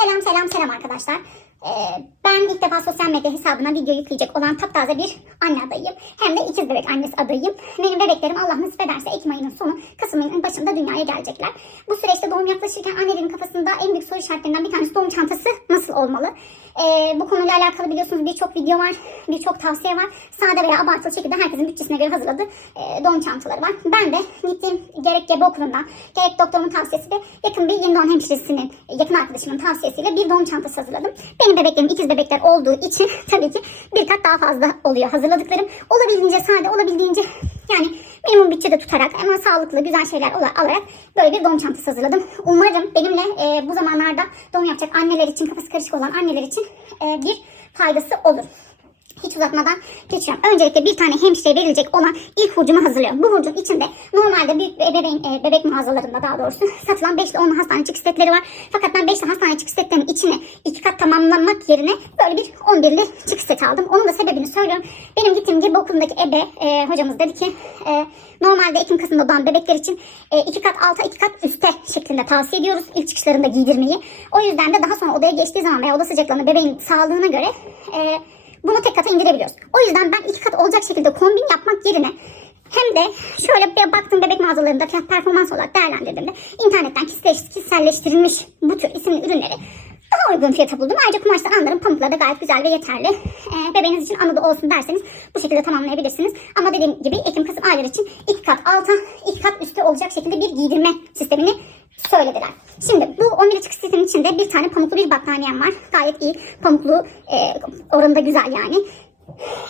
Selam selam selam arkadaşlar. Ee, ben ilk defa sosyal medya hesabına video yükleyecek olan taptaze bir anne adayım. Hem de ikiz bebek annesi adayım. Benim bebeklerim Allah nasip ederse Ekim ayının sonu, Kasım ayının başında dünyaya gelecekler. Bu süreçte doğum yaklaşırken annelerin kafasında en büyük soru işaretlerinden bir tanesi doğum çantası nasıl olmalı? Ee, bu konuyla alakalı biliyorsunuz birçok video var, birçok tavsiye var. Sade veya abartılı şekilde herkesin bütçesine göre hazırladığı e, doğum çantaları var. Ben de gittiğim gerek gebe okulundan, gerek doktorumun tavsiyesi de yakın bir yeni doğan hemşiresinin, yakın arkadaşımın tavsiyesiyle bir doğum çantası hazırladım. Benim bebeklerim ikiz bebekler olduğu için tabii ki bir kat daha fazla oluyor hazırladıklarım. Olabildiğince sade, olabildiğince yani minimum bütçede tutarak ama sağlıklı, güzel şeyler alarak böyle bir doğum çantası hazırladım. Umarım benimle e, bu zamanlarda doğum yapacak anneler için, kafası karışık olan anneler için e, bir faydası olur. Hiç uzatmadan geçiyorum. Öncelikle bir tane hemşireye verilecek olan ilk hurcumu hazırlıyorum. Bu hurcun içinde normalde büyük bebeğin, e, bebek mağazalarında daha doğrusu satılan 5 ile 10 hastane çıkış setleri var. Fakat ben 5 hastane çıkış setlerinin içine iki kat tamamlamak yerine böyle bir 11'li çıkış seti aldım. Onun da sebebini söylüyorum. Benim gittiğim gibi okulundaki ebe e, hocamız dedi ki e, normalde Ekim Kasım'da doğan bebekler için e, iki kat alta iki kat üste şeklinde tavsiye ediyoruz ilk çıkışlarında giydirmeyi. O yüzden de daha sonra odaya geçtiği zaman veya oda sıcaklığına bebeğin sağlığına göre e, bunu tek kata indirebiliyoruz. O yüzden ben iki kat olacak şekilde kombin yapmak yerine hem de şöyle bir baktım bebek mağazalarında fiyat performans olarak değerlendirdiğimde internetten kişiselleştirilmiş bu tür isimli ürünleri daha uygun fiyata buldum. Ayrıca kumaştan anlarım pamukları da gayet güzel ve yeterli. Ee, bebeğiniz için anıda olsun derseniz bu şekilde tamamlayabilirsiniz. Ama dediğim gibi Ekim Kasım ayları için iki kat alta iki kat üstte olacak şekilde bir giydirme sistemini söylediler. Şimdi bu 11 çıkış setinin içinde bir tane pamuklu bir battaniyem var. Gayet iyi pamuklu e, oranında güzel yani.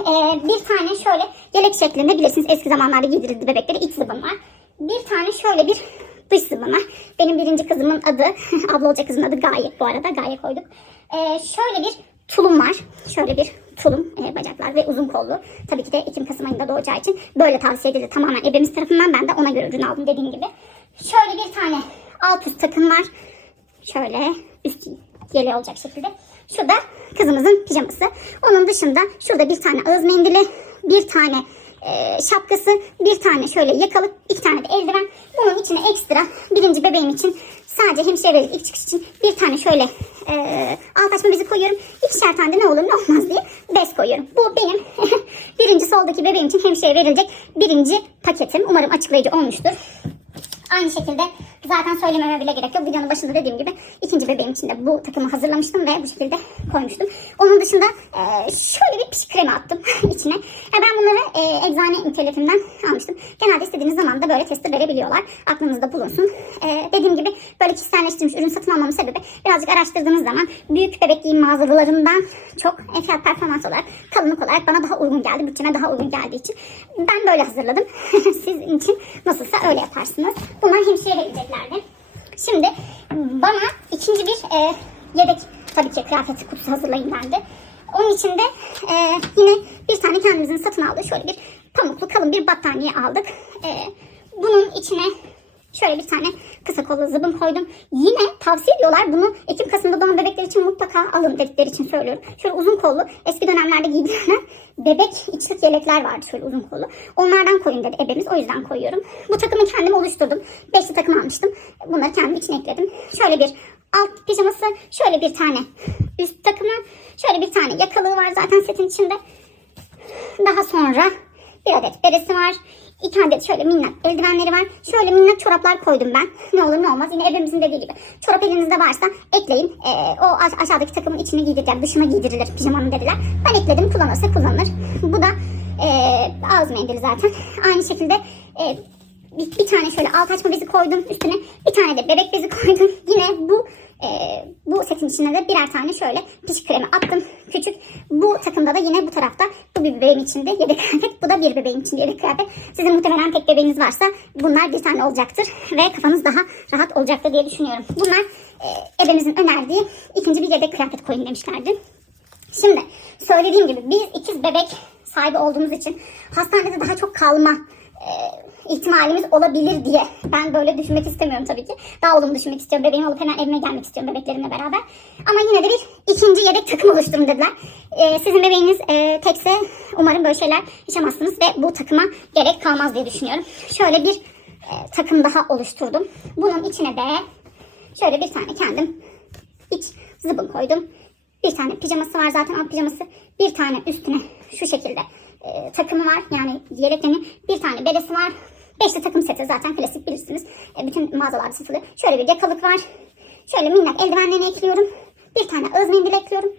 E, bir tane şöyle yelek şeklinde bilirsiniz eski zamanlarda giydirildi bebeklere iç zıbın var. Bir tane şöyle bir dış zıbın var. Benim birinci kızımın adı, abla olacak kızın adı Gaye bu arada. Gaye koyduk. E, şöyle bir tulum var. Şöyle bir tulum e, bacaklar ve uzun kollu. Tabii ki de Ekim Kasım ayında doğacağı için böyle tavsiye edildi. Tamamen ebemiz tarafından ben de ona göre ürün aldım dediğim gibi. Şöyle bir tane alt üst takım var. Şöyle üst yele olacak şekilde. Şurada kızımızın pijaması. Onun dışında şurada bir tane ağız mendili, bir tane e, şapkası, bir tane şöyle yakalık, iki tane de eldiven. Bunun içine ekstra birinci bebeğim için sadece hemşire verir ilk çıkış için bir tane şöyle e, alt açma bezi koyuyorum. İkişer tane de ne olur ne olmaz diye bez koyuyorum. Bu benim birinci soldaki bebeğim için hemşire verilecek birinci paketim. Umarım açıklayıcı olmuştur. Aynı şekilde zaten söylememe bile gerek yok. Videonun başında dediğim gibi ikinci bebeğim için de bu takımı hazırlamıştım ve bu şekilde koymuştum. Onun dışında e, şöyle bir pişik kremi attım içine. E, ben bunları e, eczane internetinden almıştım. Genelde istediğiniz zaman da böyle testi verebiliyorlar. Aklınızda bulunsun. E, dediğim gibi böyle kişiselleştirilmiş ürün satın almamın sebebi birazcık araştırdığınız zaman büyük bebek giyim mağazalarından çok fiyat performans olarak kalınlık olarak bana daha uygun geldi. Bütçeme daha uygun geldiği için ben böyle hazırladım. Sizin için nasılsa öyle yaparsınız. Bunlar hemşire vereceklerdi. Şimdi bana ikinci bir e, yedek tabii ki kıyafet kutusu hazırlayın dendi. Onun için de e, yine bir tane kendimizin satın aldığı şöyle bir pamuklu kalın bir battaniye aldık. E, bunun içine Şöyle bir tane kısa kollu zıbın koydum. Yine tavsiye ediyorlar bunu Ekim Kasım'da doğan bebekler için mutlaka alın dedikleri için söylüyorum. Şöyle uzun kollu eski dönemlerde giydirilen bebek içlik yelekler vardı şöyle uzun kollu. Onlardan koyun dedi ebemiz o yüzden koyuyorum. Bu takımı kendim oluşturdum. Beşli takım almıştım. Bunları kendim içine ekledim. Şöyle bir alt pijaması, şöyle bir tane üst takımı, şöyle bir tane yakalığı var zaten setin içinde. Daha sonra bir adet beresi var. İki adet şöyle minnak eldivenleri var. Şöyle minnak çoraplar koydum ben. Ne olur ne olmaz. Yine evimizin dediği gibi. Çorap elinizde varsa ekleyin. Ee, o aş- aşağıdaki takımın içine giydirilir. Dışına giydirilir pijamanın dediler. Ben ekledim. Kullanırsa kullanılır. Bu da e, ağız mendili zaten. Aynı şekilde e, bir, bir tane şöyle alt açma bezi koydum üstüne. Bir tane de bebek bezi koydum. Yine bu e, bu setin içine de birer tane şöyle pişik kremi attım. Küçük. Bu takımda da yine bu tarafta bu bir bebeğin içinde yedek kıyafet. Bu da bir bebeğin içinde yedek kıyafet. Sizin muhtemelen tek bebeğiniz varsa bunlar bir tane olacaktır. Ve kafanız daha rahat olacaktır diye düşünüyorum. Bunlar e, ebemizin önerdiği ikinci bir yedek kıyafet koyun demişlerdi. Şimdi söylediğim gibi biz ikiz bebek sahibi olduğumuz için hastanede daha çok kalma ihtimalimiz olabilir diye ben böyle düşünmek istemiyorum tabii ki. Daha olumlu düşünmek istiyorum. Bebeğimi alıp hemen evime gelmek istiyorum bebeklerimle beraber. Ama yine de bir ikinci yedek takım oluşturun dediler. E, sizin bebeğiniz e, tekse umarım böyle şeyler yaşamazsınız ve bu takıma gerek kalmaz diye düşünüyorum. Şöyle bir e, takım daha oluşturdum. Bunun içine de şöyle bir tane kendim iç zıbın koydum. Bir tane pijaması var zaten alt pijaması. Bir tane üstüne şu şekilde e, takımı var. Yani yeleklerini bir tane beresi var. Beşli takım seti zaten klasik bilirsiniz. E, bütün mağazalarda satılıyor. Şöyle bir yakalık var. Şöyle minnak eldivenlerini ekliyorum. Bir tane öz mendil ekliyorum.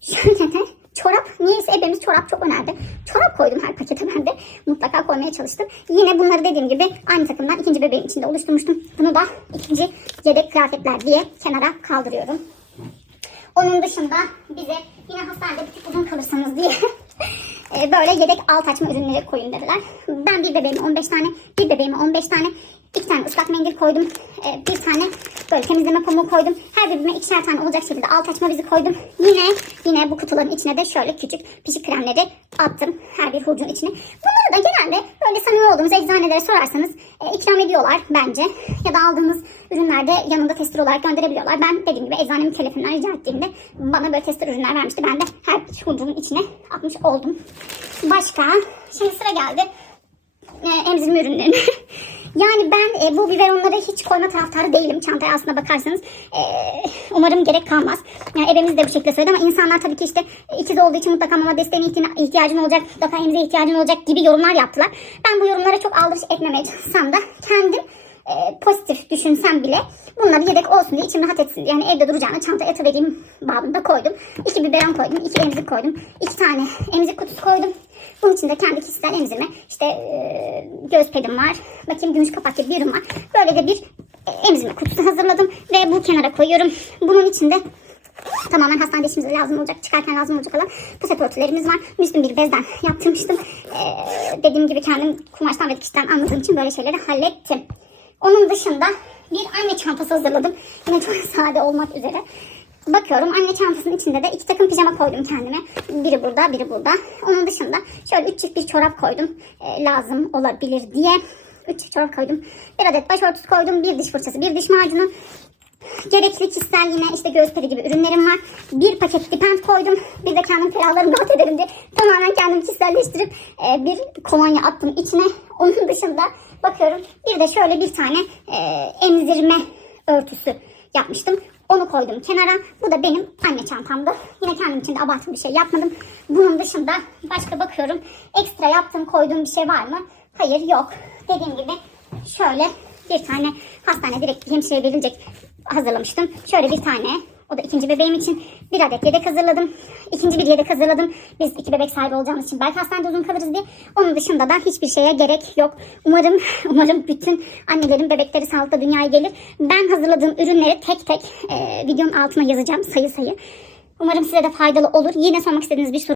Şöyle de çorap. Niyeyse ebemiz çorap çok önerdi. Çorap koydum her pakete ben de. Mutlaka koymaya çalıştım. Yine bunları dediğim gibi aynı takımdan ikinci bebeğin içinde oluşturmuştum. Bunu da ikinci yedek kıyafetler diye kenara kaldırıyorum. Onun dışında bize yine hastanede bir tık uzun kalırsanız diye böyle yedek alt açma ürünleri koyun dediler. Ben bir bebeğime 15 tane, bir bebeğime 15 tane, iki tane ıslak mendil koydum. e, Bir tane böyle temizleme pamuğu koydum. Her birbirine ikişer tane olacak şekilde alt açma bizi koydum. Yine yine bu kutuların içine de şöyle küçük pişik kremleri attım. Her bir hurcun içine. Bunları da genelde böyle samimi olduğumuz eczanelere sorarsanız e, ikram ediyorlar bence. Ya da aldığımız ürünlerde yanında tester olarak gönderebiliyorlar. Ben dediğim gibi eczane mükellefinden rica ettiğimde bana böyle tester ürünler vermişti. Ben de her hurcunun içine atmış oldum. Başka? Şimdi sıra geldi e, emzirme ürünlerine. yani ben e, bu biberonları hiç koyma taraftarı değilim çantaya aslına bakarsanız. E, umarım gerek kalmaz. Yani ebemiz de bu şekilde söyledi ama insanlar tabii ki işte ikiz olduğu için mutlaka mama desteğine ihti- ihtiyacın olacak, mutlaka emziğe ihtiyacın olacak gibi yorumlar yaptılar. Ben bu yorumlara çok aldırış etmemeye çalışsam da kendim e, pozitif düşünsem bile bunları yedek olsun diye içim rahat etsin diye. Yani evde duracağına çantaya atıvereyim babında koydum. İki biberon koydum, iki emzik koydum. iki tane emzik kutusu koydum. Bunun içinde kendi kişisel emzirme, işte e, göz pedim var, bakayım gümüş kapak gibi bir ürün var. Böyle de bir emzirme kutusu hazırladım ve bu kenara koyuyorum. Bunun içinde tamamen hastanede işimize lazım olacak, çıkarken lazım olacak olan puset örtülerimiz var. Müslüm bir bezden yaptırmıştım. E, dediğim gibi kendim kumaştan ve dikişten anladığım için böyle şeyleri hallettim. Onun dışında bir anne çantası hazırladım. Yine çok sade olmak üzere. Bakıyorum anne çantasının içinde de iki takım pijama koydum kendime. Biri burada, biri burada. Onun dışında şöyle üç çift bir çorap koydum. Ee, lazım olabilir diye. Üç çift çorap koydum. Bir adet başörtüsü koydum. Bir diş fırçası, bir diş macunu. Gerekli kişisel yine işte göz peri gibi ürünlerim var. Bir paket dipent koydum. Bir de kendim ferahlarım rahat ederim diye tamamen kendim kişiselleştirip e, bir kolonya attım içine. Onun dışında bakıyorum bir de şöyle bir tane e, emzirme örtüsü yapmıştım. Onu koydum kenara. Bu da benim anne çantamdı. Yine kendim için de abartılı bir şey yapmadım. Bunun dışında başka bakıyorum. Ekstra yaptığım koyduğum bir şey var mı? Hayır yok. Dediğim gibi şöyle bir tane hastane direkt hemşireye verilecek hazırlamıştım. Şöyle bir tane o da ikinci bebeğim için bir adet yedek hazırladım. İkinci bir yedek hazırladım. Biz iki bebek sahibi olacağımız için belki hastanede uzun kalırız diye. Onun dışında da hiçbir şeye gerek yok. Umarım umarım bütün annelerin bebekleri sağlıkla dünyaya gelir. Ben hazırladığım ürünleri tek tek e, videonun altına yazacağım sayı sayı. Umarım size de faydalı olur. Yine sormak istediğiniz bir soru